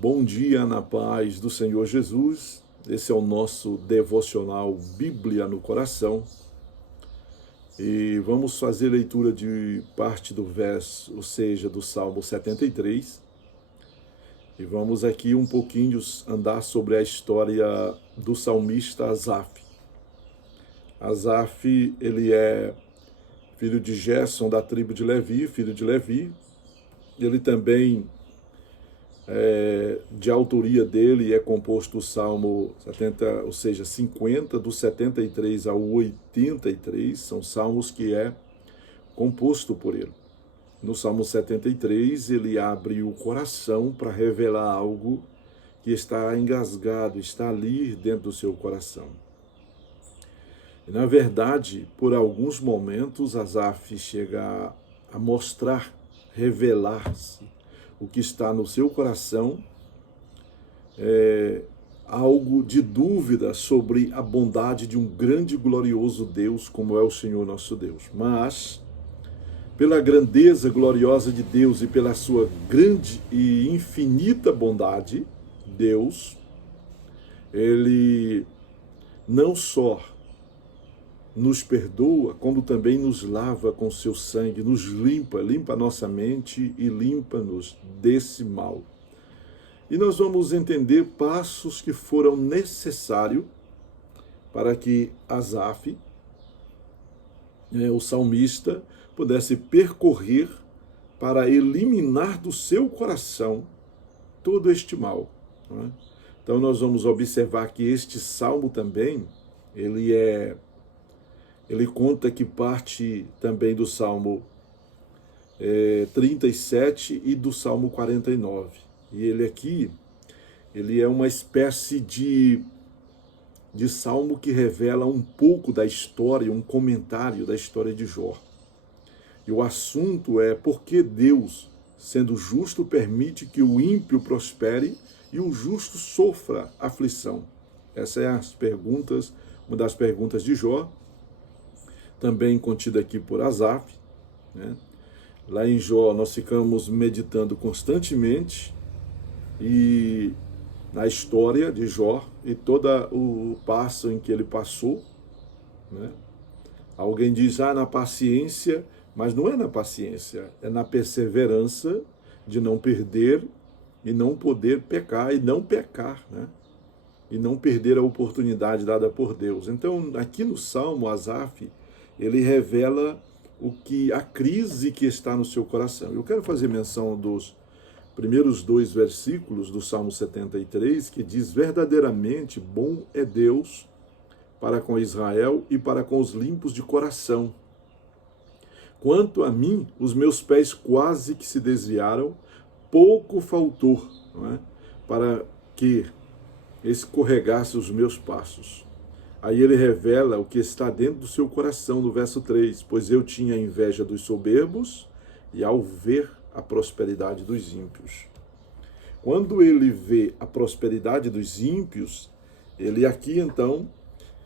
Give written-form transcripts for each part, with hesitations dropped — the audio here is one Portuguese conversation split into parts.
Bom dia na paz do Senhor Jesus. Esse é o nosso devocional Bíblia no Coração. E vamos fazer leitura de parte do verso, ou seja, do Salmo 73. E vamos aqui um pouquinho andar sobre a história do salmista Asaf. Asaf, ele é filho de Gerson, da tribo de Levi, filho de Levi. Ele também de autoria dele é composto o Salmo 70, ou seja, 50, do 73 ao 83, são salmos que é composto por ele. No Salmo 73, ele abre o coração para revelar algo que está engasgado, está ali dentro do seu coração. E, na verdade, por alguns momentos, Asaf chega a mostrar, revelar-se, o que está no seu coração, algo de dúvida sobre a bondade de um grande e glorioso Deus, como é o Senhor nosso Deus. Mas, pela grandeza gloriosa de Deus e pela sua grande e infinita bondade, Deus, ele não só nos perdoa, como também nos lava com seu sangue, nos limpa a nossa mente e limpa-nos desse mal. E nós vamos entender passos que foram necessários para que Asaf, o salmista, pudesse percorrer para eliminar do seu coração todo este mal. Não é? Então nós vamos observar que este salmo também, ele conta que parte também do Salmo 37 e do Salmo 49. E ele aqui, ele é uma espécie de salmo que revela um pouco da história, um comentário da história de Jó. E o assunto é por que Deus, sendo justo, permite que o ímpio prospere e o justo sofra aflição. Essa é uma das perguntas de Jó, também contida aqui por Asaf, né? Lá em Jó nós ficamos meditando constantemente e na história de Jó e todo o passo em que ele passou, né? Alguém diz, na paciência, mas não é na paciência, é na perseverança de não perder e não poder pecar e não pecar, né? E não perder a oportunidade dada por Deus. Então, aqui no Salmo, Asaf, ele revela a crise que está no seu coração. Eu quero fazer menção dos primeiros 2 versículos do Salmo 73, que diz, verdadeiramente bom é Deus para com Israel e para com os limpos de coração. Quanto a mim, os meus pés quase que se desviaram, pouco faltou, não é? Para que escorregasse os meus passos. Aí ele revela o que está dentro do seu coração, no verso 3. Pois eu tinha inveja dos soberbos e ao ver a prosperidade dos ímpios. Quando ele vê a prosperidade dos ímpios, ele aqui então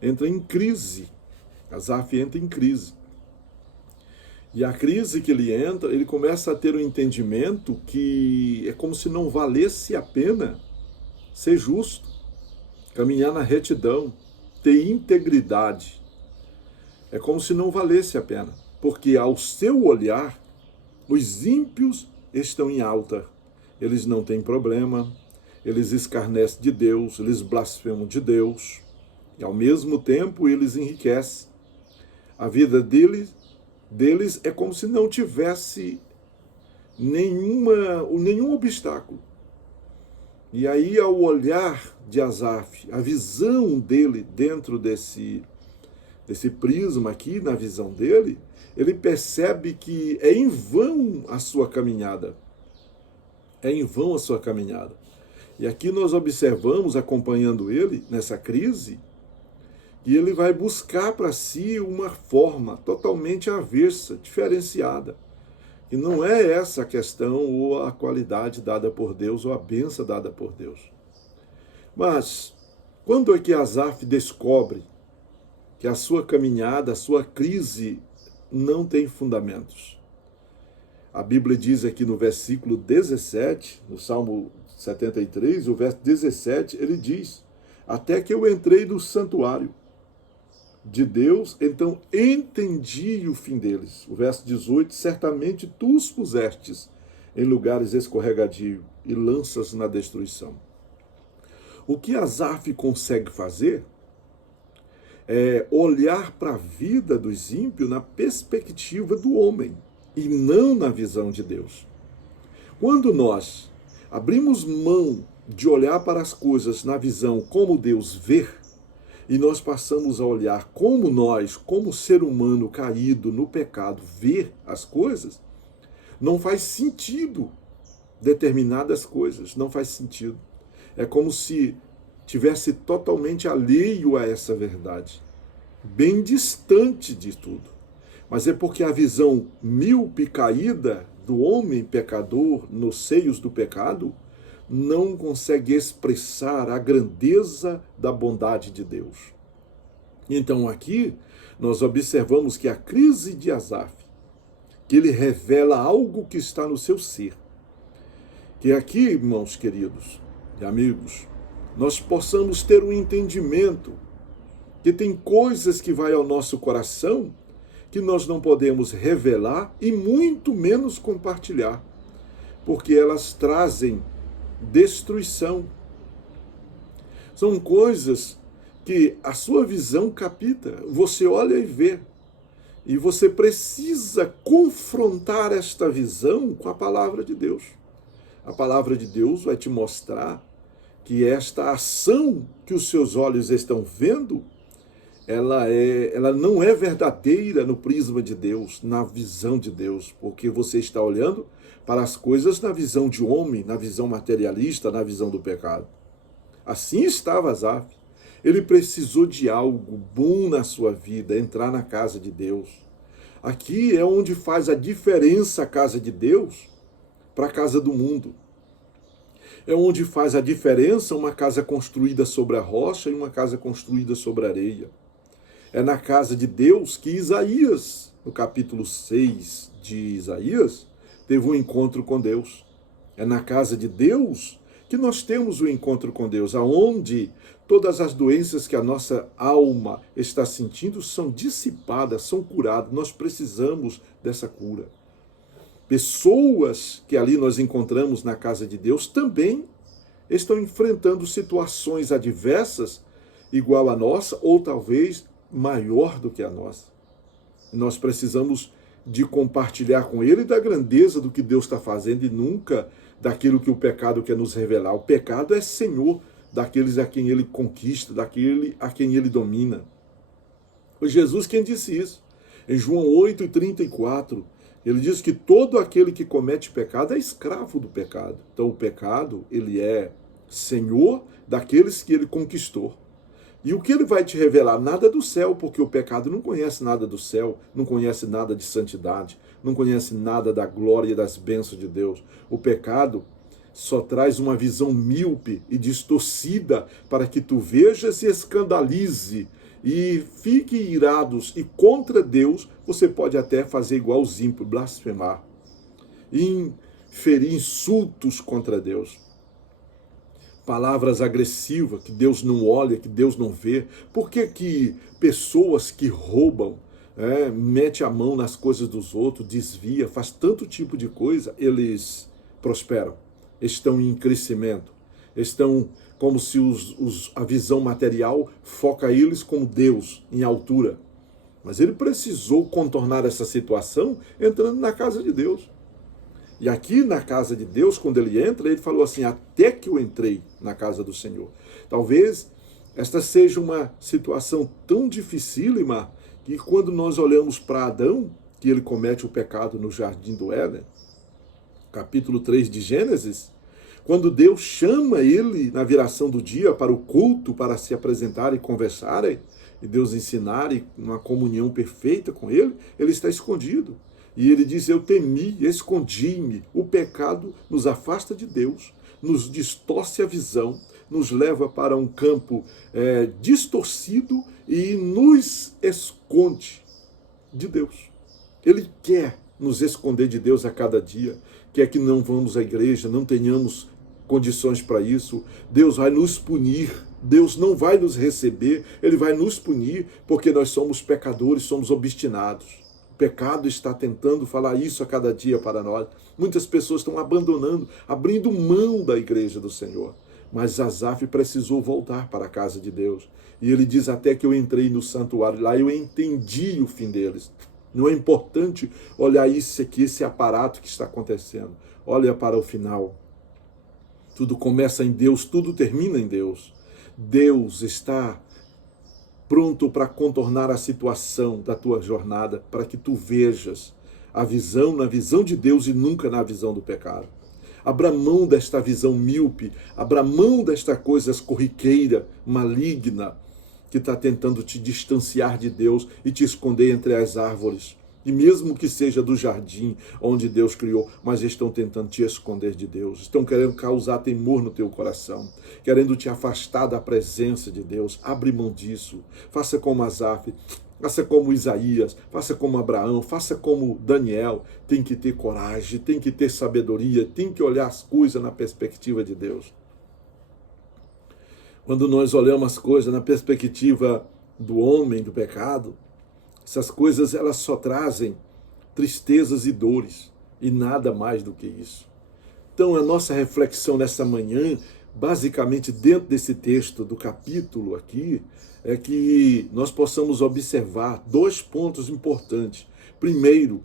entra em crise. Asaf entra em crise. E a crise que ele entra, ele começa a ter um entendimento que é como se não valesse a pena ser justo, caminhar na retidão, ter integridade. É como se não valesse a pena, porque ao seu olhar, os ímpios estão em alta. Eles não têm problema, eles escarnecem de Deus, eles blasfemam de Deus, e ao mesmo tempo eles enriquecem. A vida deles é como se não tivesse nenhum obstáculo. E aí, ao olhar de Asaf, a visão dele dentro desse prisma aqui, na visão dele, ele percebe que é em vão a sua caminhada. É em vão a sua caminhada. E aqui nós observamos, acompanhando ele nessa crise, que ele vai buscar para si uma forma totalmente avessa, diferenciada. E não é essa a questão ou a qualidade dada por Deus ou a bênção dada por Deus. Mas, quando é que Asaf descobre que a sua caminhada, a sua crise não tem fundamentos? A Bíblia diz aqui no versículo 17, no Salmo 73, o verso 17, ele diz: até que eu entrei no santuário de Deus, então entendi o fim deles. O verso 18, certamente tu os pusestes em lugares escorregadios e lanças na destruição. O que Asaf consegue fazer é olhar para a vida dos ímpios na perspectiva do homem e não na visão de Deus. Quando nós abrimos mão de olhar para as coisas na visão como Deus vê, e nós passamos a olhar como nós, como ser humano caído no pecado, vê as coisas, não faz sentido determinadas coisas, não faz sentido. É como se tivesse totalmente alheio a essa verdade, bem distante de tudo. Mas é porque a visão míope caída do homem pecador nos seios do pecado não consegue expressar a grandeza da bondade de Deus. Então aqui nós observamos que a crise de Asaf, que ele revela algo que está no seu ser, que aqui, irmãos queridos e amigos, nós possamos ter um entendimento que tem coisas que vai ao nosso coração que nós não podemos revelar e muito menos compartilhar, porque elas trazem destruição. São coisas que a sua visão capta, você olha e vê. E você precisa confrontar esta visão com a palavra de Deus. A palavra de Deus vai te mostrar que esta ação que os seus olhos estão vendo, ela não é verdadeira no prisma de Deus, na visão de Deus, porque você está olhando para as coisas na visão de homem, na visão materialista, na visão do pecado. Assim estava Asaf. Ele precisou de algo bom na sua vida, entrar na casa de Deus. Aqui é onde faz a diferença a casa de Deus para a casa do mundo. É onde faz a diferença uma casa construída sobre a rocha e uma casa construída sobre a areia. É na casa de Deus que Isaías, no capítulo 6 de Isaías, teve um encontro com Deus. É na casa de Deus que nós temos o encontro com Deus, aonde todas as doenças que a nossa alma está sentindo são dissipadas, são curadas. Nós precisamos dessa cura. Pessoas que ali nós encontramos na casa de Deus também estão enfrentando situações adversas igual à nossa, ou talvez maior do que a nossa. Nós precisamos de compartilhar com ele da grandeza do que Deus está fazendo e nunca daquilo que o pecado quer nos revelar. O pecado é senhor daqueles a quem ele conquista, daquele a quem ele domina. Foi Jesus quem disse isso. Em João 8:34, ele diz que todo aquele que comete pecado é escravo do pecado. Então o pecado, ele é senhor daqueles que ele conquistou. E o que ele vai te revelar? Nada do céu, porque o pecado não conhece nada do céu, não conhece nada de santidade, não conhece nada da glória e das bênçãos de Deus. O pecado só traz uma visão míope e distorcida para que tu vejas e escandalize e fique irados. E contra Deus, você pode até fazer igual os ímpios, blasfemar, inferir insultos contra Deus. Palavras agressivas que Deus não olha, que Deus não vê. Por que que pessoas que roubam, mete a mão nas coisas dos outros, desvia, faz tanto tipo de coisa, eles prosperam, estão em crescimento, estão como se a visão material foca eles como Deus em altura. Mas ele precisou contornar essa situação entrando na casa de Deus. E aqui na casa de Deus, quando ele entra, ele falou assim, até que eu entrei na casa do Senhor. Talvez esta seja uma situação tão dificílima que quando nós olhamos para Adão, que ele comete o pecado no jardim do Éden, capítulo 3 de Gênesis, quando Deus chama ele na viração do dia para o culto, para se apresentarem e conversarem, e Deus ensinarem uma comunhão perfeita com ele, ele está escondido. E ele diz, eu temi, escondi-me. O pecado nos afasta de Deus, nos distorce a visão, nos leva para um campo distorcido e nos esconde de Deus. Ele quer nos esconder de Deus a cada dia, quer que não vamos à igreja, não tenhamos condições para isso. Deus vai nos punir. Deus não vai nos receber, Ele vai nos punir porque nós somos pecadores, somos obstinados. O pecado está tentando falar isso a cada dia para nós. Muitas pessoas estão abandonando, abrindo mão da igreja do Senhor. Mas Asaf precisou voltar para a casa de Deus. E ele diz: até que eu entrei no santuário, lá eu entendi o fim deles. Não é importante olhar isso aqui, esse aparato que está acontecendo. Olha para o final. Tudo começa em Deus, tudo termina em Deus. Deus está pronto para contornar a situação da tua jornada, para que tu vejas a visão na visão de Deus e nunca na visão do pecado. Abra mão desta visão míope, abra mão desta coisa corriqueira, maligna, que está tentando te distanciar de Deus e te esconder entre as árvores. E mesmo que seja do jardim onde Deus criou, mas estão tentando te esconder de Deus. Estão querendo causar temor no teu coração, querendo te afastar da presença de Deus. Abre mão disso. Faça como Asaf, faça como Isaías, faça como Abraão, faça como Daniel. Tem que ter coragem, tem que ter sabedoria, tem que olhar as coisas na perspectiva de Deus. Quando nós olhamos as coisas na perspectiva do homem, do pecado, essas coisas elas só trazem tristezas e dores, e nada mais do que isso. Então a nossa reflexão nessa manhã, basicamente dentro desse texto do capítulo aqui, é que nós possamos observar 2 pontos importantes. Primeiro,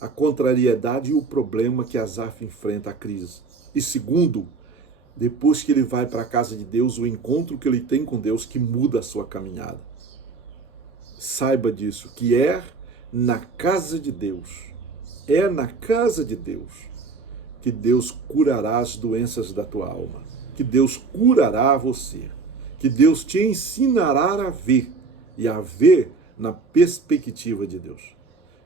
a contrariedade e o problema que Asaf enfrenta, a crise. E segundo, depois que ele vai para a casa de Deus, o encontro que ele tem com Deus que muda a sua caminhada. Saiba disso, que é na casa de Deus, é na casa de Deus que Deus curará as doenças da tua alma, que Deus curará você, que Deus te ensinará a ver e a ver na perspectiva de Deus.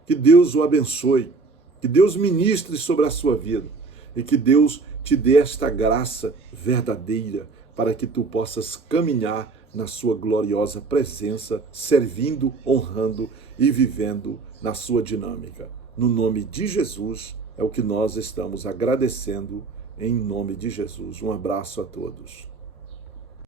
Que Deus o abençoe, que Deus ministre sobre a sua vida e que Deus te dê esta graça verdadeira para que tu possas caminhar na sua gloriosa presença, servindo, honrando e vivendo na sua dinâmica. No nome de Jesus é o que nós estamos agradecendo, em nome de Jesus. Um abraço a todos.